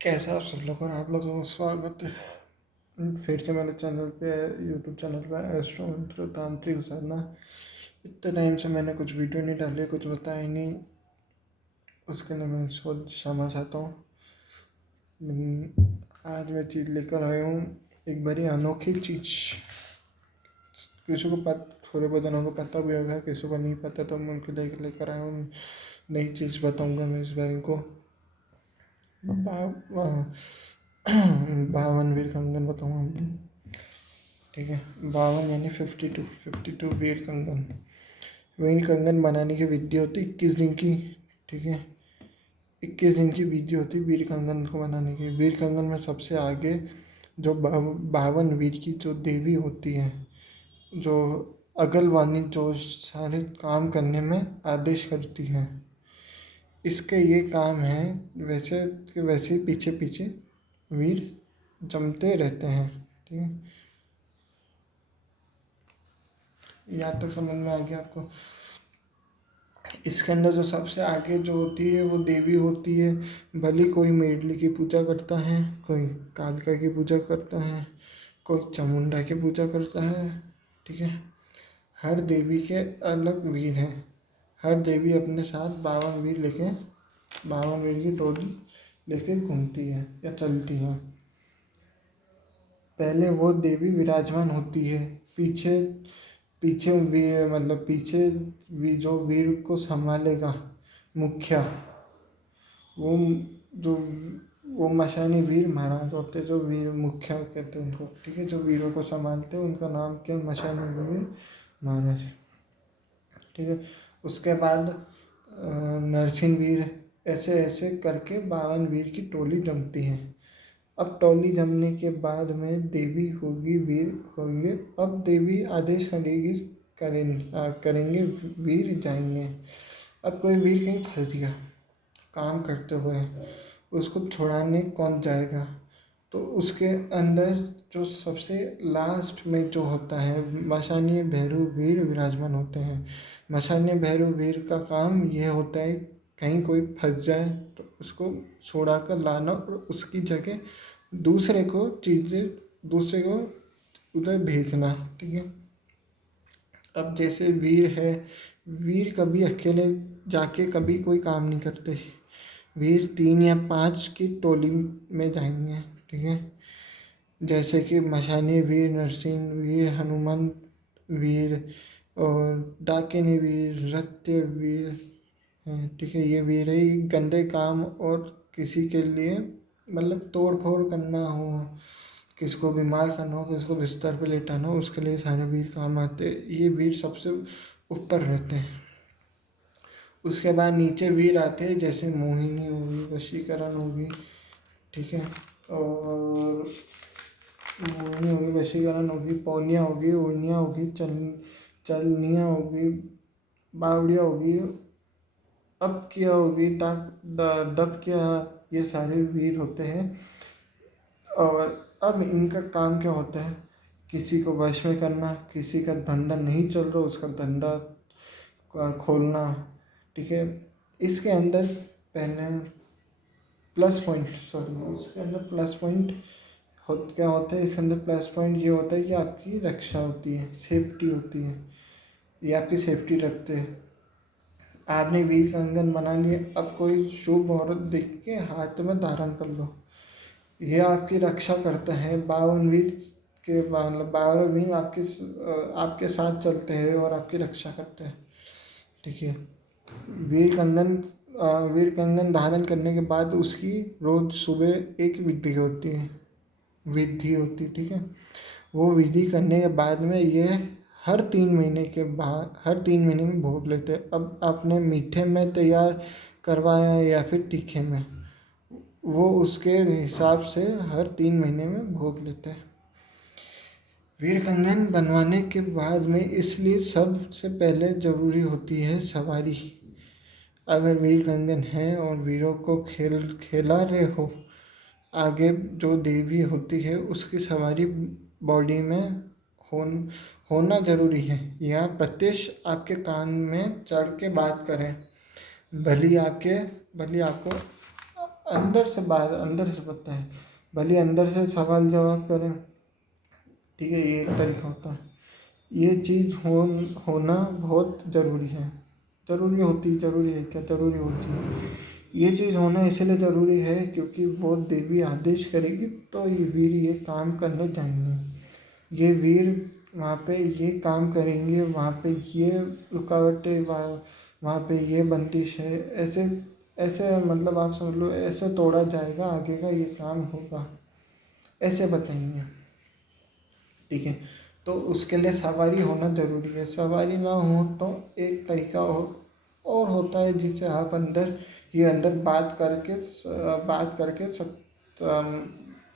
कैसा आप सब लोग और आप लोगों का स्वागत है फिर से मेरे चैनल पे, यूट्यूब चैनल पे एस्ट्रो मंत्र तांत्रिक साधना। इतने टाइम से मैंने कुछ वीडियो नहीं डाली, कुछ बताया नहीं, उसके लिए मैं सोच क्षमा चाहता हूँ। आज मैं चीज़ लेकर आया हूँ, एक बड़ी अनोखी चीज़। किसी को थोड़े बहुत जनों को पता भी होगा, किसी को नहीं पता, तो मैं उनके लिए लेकर आया हूँ। नई चीज़ बताऊँगा मैं इस बार को। 52 वीर कंगन बताऊँगा। ठीक है, 52 यानी 52 वीर कंगन। वीर कंगन बनाने की विधि होती 21 दिन की। ठीक है, 21 दिन की विधि होती वीर कंगन को बनाने की। वीर कंगन में सबसे आगे जो 52 वीर की जो देवी होती है, जो अगलवानी, जो सारे काम करने में आदेश करती है, इसके ये काम है। वैसे के वैसे पीछे पीछे वीर जमते रहते हैं। ठीक है, यहाँ तक समझ में आ गया आपको। इसके अंदर जो सबसे आगे जो होती है वो देवी होती है। भली कोई मेडली की पूजा करता है, कोई कालिका की पूजा करता है, कोई चामुंडा की पूजा करता है। ठीक है, हर देवी के अलग वीर हैं। हर देवी अपने साथ 52 वीर की टोली लेके घूमती है या चलती है। पहले वो देवी विराजमान होती है पीछे। पीछे वीर मतलब पीछे जो वीर को संभालेगा मुखिया, वो जो वो मशानी वीर महाराज होते हैं, जो वीर मुखिया कहते हैं उनको। ठीक है, जो वीरों को संभालते हैं उनका नाम क्या है? मशानी वीर महाराज। ठीक है, उसके बाद नरसिंह वीर, ऐसे ऐसे करके 52 वीर की टोली जमती है। अब टोली जमने के बाद में देवी होगी, वीर होंगे। अब देवी आदेश करेगी, करेंगे, वीर जाएंगे। अब कोई वीर कहीं फंस गया काम करते हुए, उसको छुड़ाने कौन जाएगा? तो उसके अंदर जो सबसे लास्ट में जो होता है, मशानी भैरव वीर विराजमान होते हैं। मशानी भैरव वीर का काम ये होता है, कहीं कोई फंस जाए तो उसको छुड़ा कर लाना और उसकी जगह दूसरे को उधर भेजना। ठीक है, अब जैसे वीर है, वीर कभी अकेले जाके कभी कोई काम नहीं करते। वीर 3 या 5 की टोली में जाएंगे। ठीक है, जैसे कि मशानी वीर, नरसिंह वीर, हनुमान वीर और डाकिनी वीर, रत्य वीर हैं। ठीक है, ये वीर है। ये गंदे काम और किसी के लिए मतलब तोड़ फोड़ करना हो, किसको बीमार करना हो, किसको बिस्तर पे लेटाना हो, उसके लिए सारे वीर काम आते हैं। ये वीर सबसे ऊपर रहते हैं। उसके बाद नीचे वीर आते हैं, जैसे मोहिनी होगी, वशीकरण होगी। ठीक है, और मोहिनी होगी, वशीकरण होगी, पौनिया होगी, उर्निया होगी, चलनिया होगी, बावड़िया होगी, अब क्या होगी, डब क्या, ये सारे वीर होते हैं। और अब इनका काम क्या होता है? किसी को वश में करना, किसी का धंधा नहीं चल रहा उसका धंधा खोलना। ठीक है, इसके अंदर पहले प्लस पॉइंट, सॉरी, इसके अंदर प्लस पॉइंट क्या होता है? इसके अंदर प्लस पॉइंट ये होता है कि आपकी रक्षा होती है, सेफ्टी होती है। ये आपकी सेफ्टी रखते हैं। आपने वीर कंगन बना लिए, अब कोई शुभ मुहूर्त देख के हाथ में धारण कर लो, ये आपकी रक्षा करता है। 52 वीर के मतलब 52 वीर आपके साथ चलते हैं और आपकी रक्षा करते हैं। ठीक है, वीर कंगन वीर कंगन धारण करने के बाद उसकी रोज सुबह एक विधि होती। ठीक है, वो विधि करने के बाद में ये हर 3 महीने में भोग लेते हैं। अब आपने मीठे में तैयार करवाया या फिर तीखे में, वो उसके हिसाब से हर 3 महीने में भोग लेते हैं। वीर कंगन बनवाने के बाद में इसलिए सबसे पहले जरूरी होती है सवारी। अगर वीर कंगन है और वीरों को खेला रहे हो, आगे जो देवी होती है उसकी सवारी बॉडी में होना जरूरी है। यह प्रत्यक्ष आपके कान में चढ़ के बात करें, भली आपको अंदर से बाहर, अंदर से पता है, भले अंदर से सवाल जवाब करें, ठीक है, ये एक तरीका होता है। ये चीज़ होना बहुत ज़रूरी है। ज़रूरी है क्या, ज़रूरी होती है। ये चीज़ होना इसलिए ज़रूरी है क्योंकि वो देवी आदेश करेगी तो ये वीर ये काम करने जाएंगे। ये वीर वहाँ पे ये काम करेंगे, वहाँ पे ये रुकावटें, वहाँ पे ये बंदिश है, ऐसे ऐसे मतलब आप समझ लो ऐसे तोड़ा जाएगा, आगे का ये काम होगा, ऐसे बताएंगे, ठीक है। तो उसके लिए सवारी होना ज़रूरी है। सवारी ना हो तो एक तरीका और होता है जिससे आप अंदर बात करके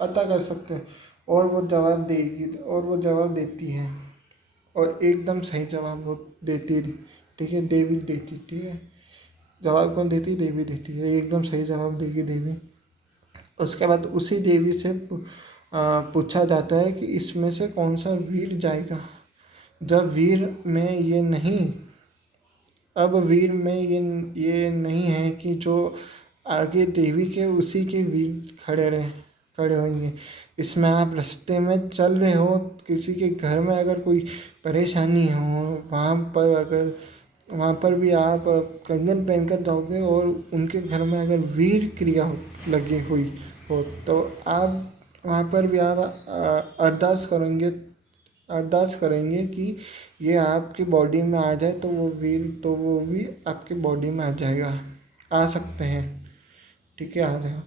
पता कर सकते हैं, और वो जवाब देगी और वो जवाब देती है, और एकदम सही जवाब वो देती है, ठीक है, देवी देती, ठीक है। जवाब कौन देती, देवी देती है, एकदम सही जवाब देगी देवी। उसके बाद उसी देवी से पूछा जाता है कि इसमें से कौन सा वीर जाएगा। जब वीर में ये नहीं, अब वीर में ये नहीं है कि जो आगे देवी के उसी के वीर खड़े होंगे। इसमें आप रास्ते में चल रहे हो, किसी के घर में अगर कोई परेशानी हो, वहाँ पर भी आप कंगन पहनकर जाओगे, और उनके घर में अगर वीर क्रिया लगी हुई हो तो आप वहाँ पर भी आप अरदास करेंगे कि ये आपकी बॉडी में आ जाए, तो वो भी आपकी बॉडी में आ जाएगा, आ सकते हैं, ठीक है, आ जाएगा।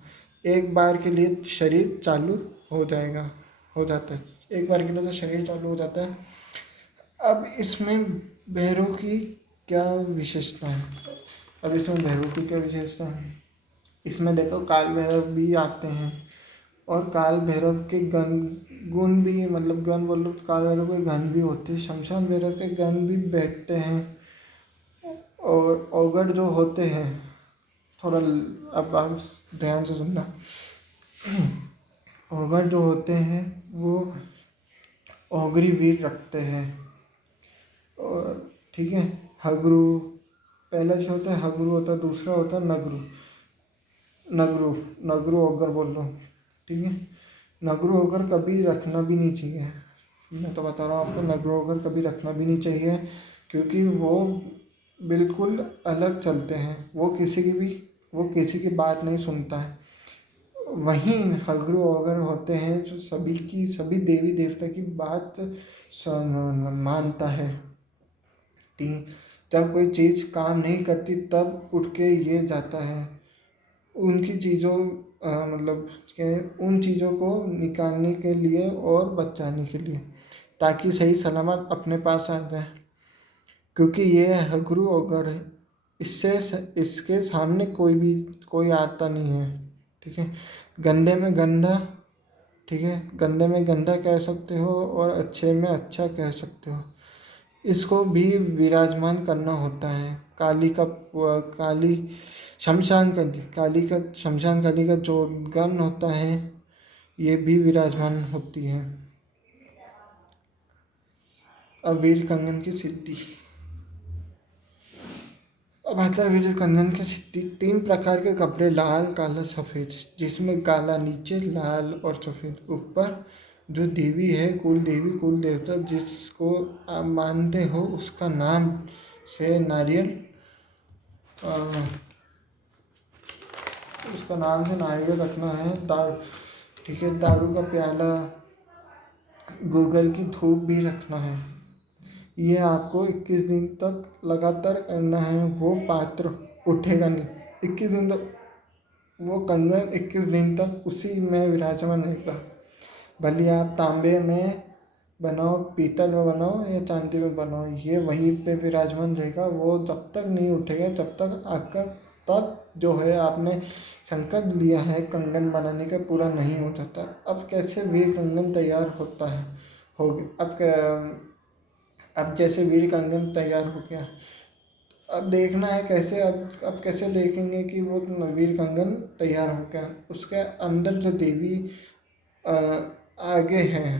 एक बार के लिए शरीर चालू हो जाता है, एक बार के लिए तो शरीर चालू हो जाता है। अब इसमें भैरव की क्या विशेषता है, इसमें देखो काल भैरव भी आते हैं, और काल भैरव के गुण भी, मतलब गण बोलो तो काल भैरव के गण भी होते हैं, शमशान भैरव के गण भी बैठते हैं। और औगड़ जो होते हैं, थोड़ा अब आप ध्यान से सुनना, औगड़ जो होते हैं वो औगरी वीर रखते हैं, और ठीक है। हगरू, पहला जो होता है हगरू होता है, दूसरा होता है नगरू। नगरू नगरू ओगर बोल रहा हूँ, ठीक है। नगरू ओगर कभी रखना भी नहीं चाहिए, मैं तो बता रहा हूँ आपको, नगरू ओगर कभी रखना भी नहीं चाहिए, क्योंकि वो बिल्कुल अलग चलते हैं, वो किसी की बात नहीं सुनता है। वहीं हगरू ओगर होते हैं जो सभी देवी देवता की बात मानता है, ठीक। जब कोई चीज़ काम नहीं करती तब उठ के ये जाता है, उनकी चीज़ों मतलब क्या है, उन चीज़ों को निकालने के लिए और बचाने के लिए, ताकि सही सलामत अपने पास आ जाए, क्योंकि ये हगरू अगर है, इसके सामने कोई आता नहीं है, ठीक है। गंदे में गंदा, ठीक है, गंदे में गंदा कह सकते हो और अच्छे में अच्छा कह सकते हो। इसको भी विराजमान करना होता है। काली शमशान काली का जो गण होता है, ये भी विराजमान होती है। अब वीर कंगन की सिद्धि, अब आता है वीर कंगन की सिद्धि। 3 प्रकार के कपड़े, लाल काला सफ़ेद, जिसमें काला नीचे, लाल और सफ़ेद ऊपर। जो देवी है, कुल देवता जिसको आप मानते हो, उसका नाम से नारियल रखना है। ठीक है, दारू का प्याला, गूगल की धूप भी रखना है। ये आपको 21 दिन तक लगातार करना है, वो पात्र उठेगा नहीं। 21 दिन तक वो कंगन 21 दिन तक उसी में विराजमान रहेगा। भले आप तांबे में बनाओ, पीतल में बनाओ या चांदी में बनाओ, ये वहीं पे विराजमान रहेगा। वो जब तक नहीं उठेगा, जब तक आपका तब जो है आपने संकल्प लिया है कंगन बनाने का, पूरा नहीं हो जाता। अब कैसे वीर कंगन तैयार होता है, अब जैसे वीर कंगन तैयार हो गया, अब देखना है कैसे, अब कैसे देखेंगे कि वो वीर कंगन तैयार हो गया। उसके अंदर जो देवी अ, आगे हैं,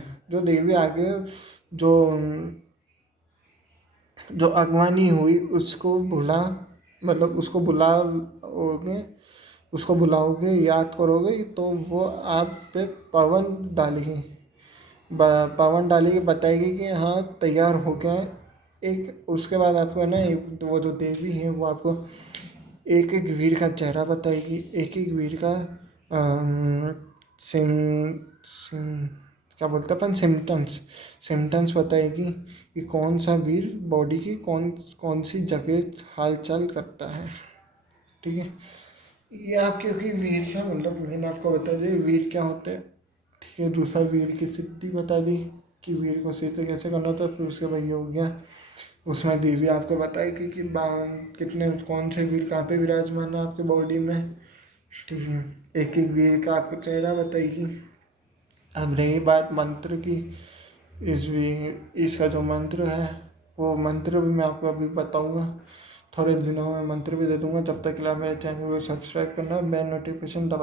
जो अगवानी हुई, उसको बुलाओगे, उसको बुलाओगे, याद करोगे तो वो आप पे पवन डालेगी, पवन डालेगी, बताएगी कि हाँ तैयार हो गया है। एक उसके बाद आपको है ना, एक वो जो देवी है वो आपको एक एक वीर का चेहरा बताएगी, एक एक वीर का सिम सिम क्या बोलते हैं अपन, सिम्टम्स सिम्टम्स बताएगी कि कौन सा वीर बॉडी की कौन कौन सी जगह हालचाल करता है। ठीक है, ये आप क्योंकि वीर क्या मतलब मैंने आपको बता दिया वीर क्या होते हैं। ठीक है, दूसरा वीर की सिद्धि बता दी कि वीर को सिद्ध कैसे करना होता है। फिर उसके बाद ये हो गया, उसमें देवी आपको बताएगी कि कितने कौन से वीर कहाँ पे विराजमान है आपके बॉडी में। ठीक है, एक एक वीर का आपको चेहरा बताएगी। अब रही बात मंत्र की, इसका जो मंत्र है वो मंत्र भी मैं आपको अभी बताऊंगा, थोड़े दिनों में मंत्र भी दे दूंगा। तब तक के लिए आप मेरे चैनल को सब्सक्राइब करना, बेल नोटिफिकेशन दबा